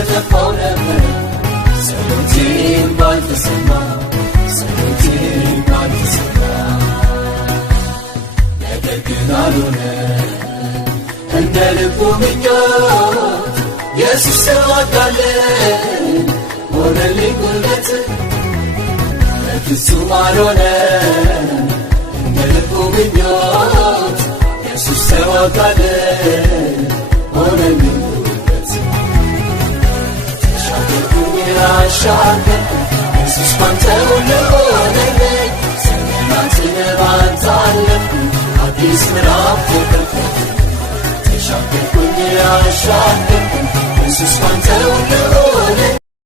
በጠፋው ነበር ጸሎቴም ባልተሰማ ጸሎቴም ባልተሰማ ነገር ግን አልሆነ እንደ ልቡ ምኞት ኢየሱስ ተዋጋልን ሆነልኝ ጉልበት በፍጹም አልሆነ እንደ ልቡ ምኞት ኢየሱስ ተዋጋልን ሆነልኝ ጉልበት ተሻገርኩኝ አሻገርኩኝ ኢየሱስ ባንተ ሁሉ ሆነልኝ ዘመናትን ባንተ አለፍኩኝ አዲስ ምዕራፍ ተከፈተ ተሻገርኩኝ አሻገርኩኝ ኢየሱስ ባንተ ሁሉ